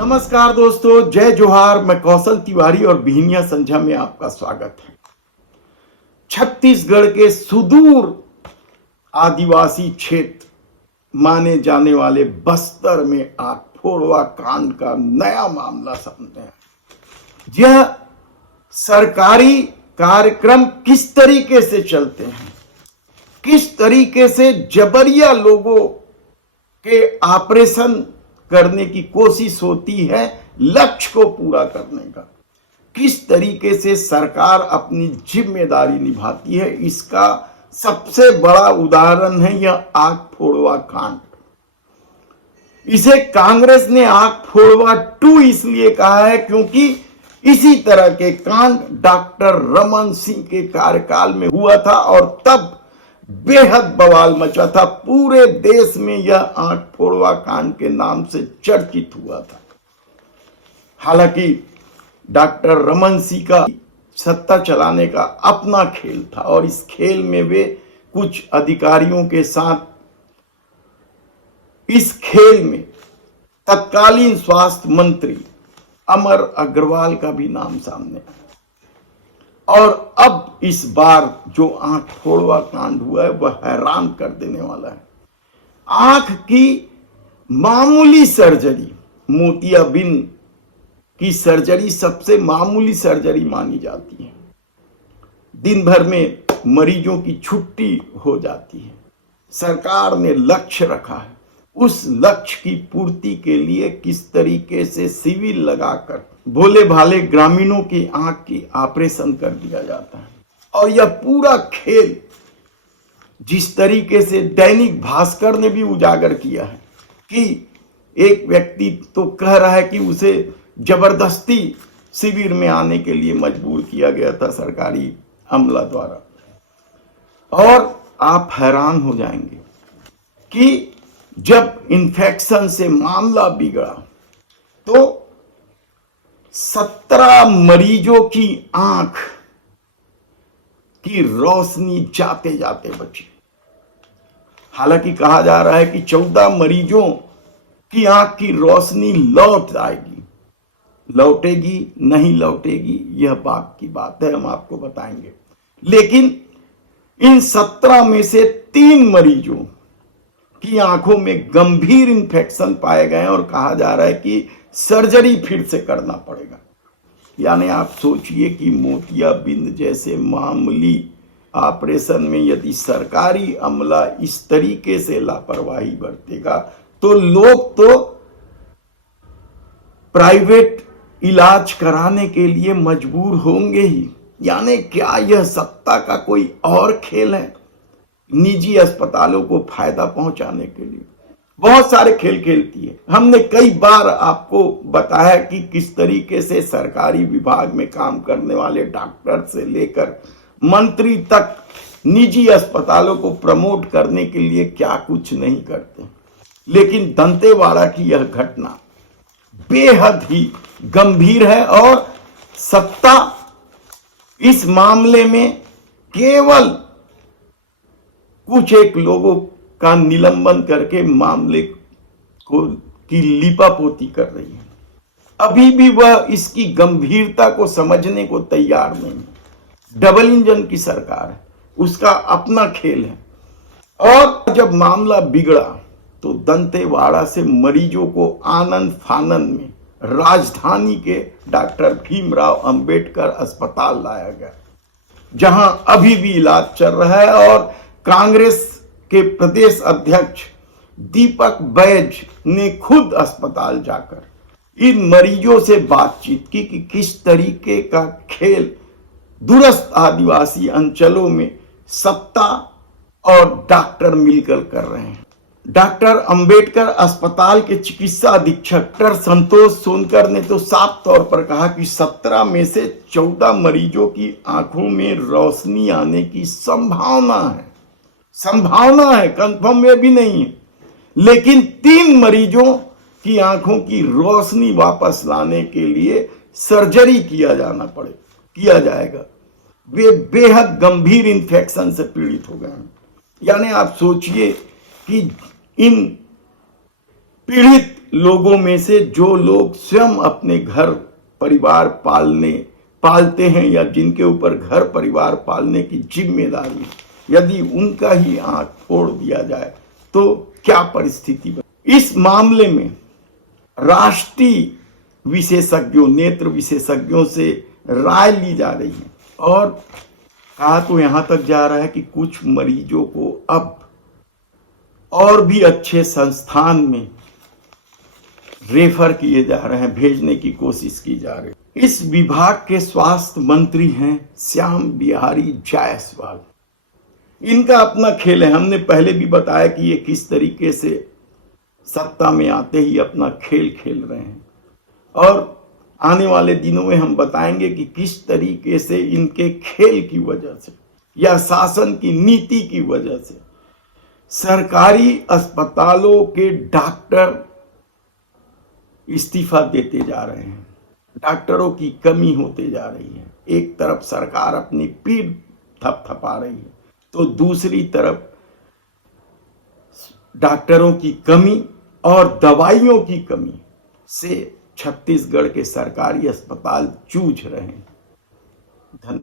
नमस्कार दोस्तों, जय जोहार। मैं कौशल तिवारी और बिहनिया संझा में आपका स्वागत है। छत्तीसगढ़ के सुदूर आदिवासी क्षेत्र माने जाने वाले बस्तर में आग फोड़वा कांड का नया मामला सामने है। यह सरकारी कार्यक्रम किस तरीके से चलते हैं, किस तरीके से जबरिया लोगों के ऑपरेशन करने की कोशिश होती है लक्ष्य को पूरा करने का, किस तरीके से सरकार अपनी जिम्मेदारी निभाती है, इसका सबसे बड़ा उदाहरण है यह आग फोड़वा कांड। इसे कांग्रेस ने आग फोड़वा 2 इसलिए कहा है क्योंकि इसी तरह के कांड डॉक्टर रमन सिंह के कार्यकाल में हुआ था और तब बेहद बवाल मचा था। पूरे देश में यह आग फोड़वा कांड के नाम से चर्चित हुआ था। हालांकि डॉक्टर रमन सिंह का सत्ता चलाने का अपना खेल था और इस खेल में वे कुछ अधिकारियों के साथ इस खेल में तत्कालीन स्वास्थ्य मंत्री अमर अग्रवाल का भी नाम सामने आया। और अब इस बार जो आंख फोड़वा कांड हुआ है वह हैरान कर देने वाला है। आंख की मामूली सर्जरी, मोतियाबिंद की सर्जरी सबसे मामूली सर्जरी मानी जाती है। दिन भर में मरीजों की छुट्टी हो जाती है। सरकार ने लक्ष्य रखा है, उस लक्ष्य की पूर्ति के लिए किस तरीके से सिविल लगाकर भोले भाले ग्रामीणों की आंख की ऑपरेशन कर दिया जाता है। और यह पूरा खेल जिस तरीके से दैनिक भास्कर ने भी उजागर किया है कि एक व्यक्ति तो कह रहा है कि उसे जबरदस्ती शिविर में आने के लिए मजबूर किया गया था सरकारी अमला द्वारा। और आप हैरान हो जाएंगे कि जब इन्फेक्शन से मामला बिगड़ा तो 17 मरीजों की आंख की रोशनी जाते जाते बची। हालांकि कहा जा रहा है कि 14 मरीजों की आंख की रोशनी लौट आएगी, लौटेगी नहीं लौटेगी यह बात की बात है, हम आपको बताएंगे। लेकिन इन 17 में से 3 मरीजों की आंखों में गंभीर इंफेक्शन पाए गए और कहा जा रहा है कि सर्जरी फिर से करना पड़ेगा। यानी आप सोचिए कि मोतियाबिंद जैसे मामूली ऑपरेशन में यदि सरकारी अमला इस तरीके से लापरवाही बरतेगा तो लोग तो प्राइवेट इलाज कराने के लिए मजबूर होंगे ही। यानी क्या यह सत्ता का कोई और खेल है? निजी अस्पतालों को फायदा पहुंचाने के लिए बहुत सारे खेल खेलती है। हमने कई बार आपको बताया कि किस तरीके से सरकारी विभाग में काम करने वाले डॉक्टर से लेकर मंत्री तक निजी अस्पतालों को प्रमोट करने के लिए क्या कुछ नहीं करते। लेकिन दंतेवाड़ा की यह घटना बेहद ही गंभीर है और सत्ता इस मामले में केवल कुछ एक लोगों का निलंबन करके मामले को की लीपापोती कर रही है। अभी भी वह इसकी गंभीरता को समझने को तैयार नहीं है। डबल इंजन की सरकार है, उसका अपना खेल है। और जब मामला बिगड़ा तो दंतेवाड़ा से मरीजों को आनंद फानंद में राजधानी के डॉक्टर भीमराव अंबेडकर अस्पताल लाया गया, जहां अभी भी इलाज चल रहा है। और कांग्रेस के प्रदेश अध्यक्ष दीपक बैज ने खुद अस्पताल जाकर इन मरीजों से बातचीत की कि किस तरीके का खेल दूरस्थ आदिवासी अंचलों में सत्ता और डॉक्टर मिलकर कर रहे हैं। डॉक्टर अंबेडकर अस्पताल के चिकित्सा अधीक्षक डॉक्टर संतोष सोनकर ने तो साफ तौर पर कहा कि 17 में से 14 मरीजों की आंखों में रोशनी आने की संभावना है, कंफर्म में भी नहीं है। लेकिन 3 मरीजों की आंखों की रोशनी वापस लाने के लिए सर्जरी किया जाएगा। वे बेहद गंभीर इंफेक्शन से पीड़ित हो गए हैं। यानी आप सोचिए कि इन पीड़ित लोगों में से जो लोग स्वयं अपने घर परिवार पालते हैं या जिनके ऊपर घर परिवार पालने की जिम्मेदारी है, यदि उनका ही आंख फोड़ दिया जाए तो क्या परिस्थिति बने। इस मामले में राष्ट्रीय विशेषज्ञों, नेत्र विशेषज्ञों से राय ली जा रही है और कहा तो यहां तक जा रहा है कि कुछ मरीजों को अब और भी अच्छे संस्थान में रेफर किए जा रहे हैं, भेजने की कोशिश की जा रही है। इस विभाग के स्वास्थ्य मंत्री हैं श्याम बिहारी जायसवाल। इनका अपना खेल है। हमने पहले भी बताया कि ये किस तरीके से सत्ता में आते ही अपना खेल खेल रहे हैं और आने वाले दिनों में हम बताएंगे कि किस तरीके से इनके खेल की वजह से या शासन की नीति की वजह से सरकारी अस्पतालों के डॉक्टर इस्तीफा देते जा रहे हैं, डॉक्टरों की कमी होते जा रही है। एक तरफ सरकार अपनी पीठ थपथपा रही है तो दूसरी तरफ डॉक्टरों की कमी और दवाइयों की कमी से छत्तीसगढ़ के सरकारी अस्पताल जूझ रहे हैं। धन्यवाद।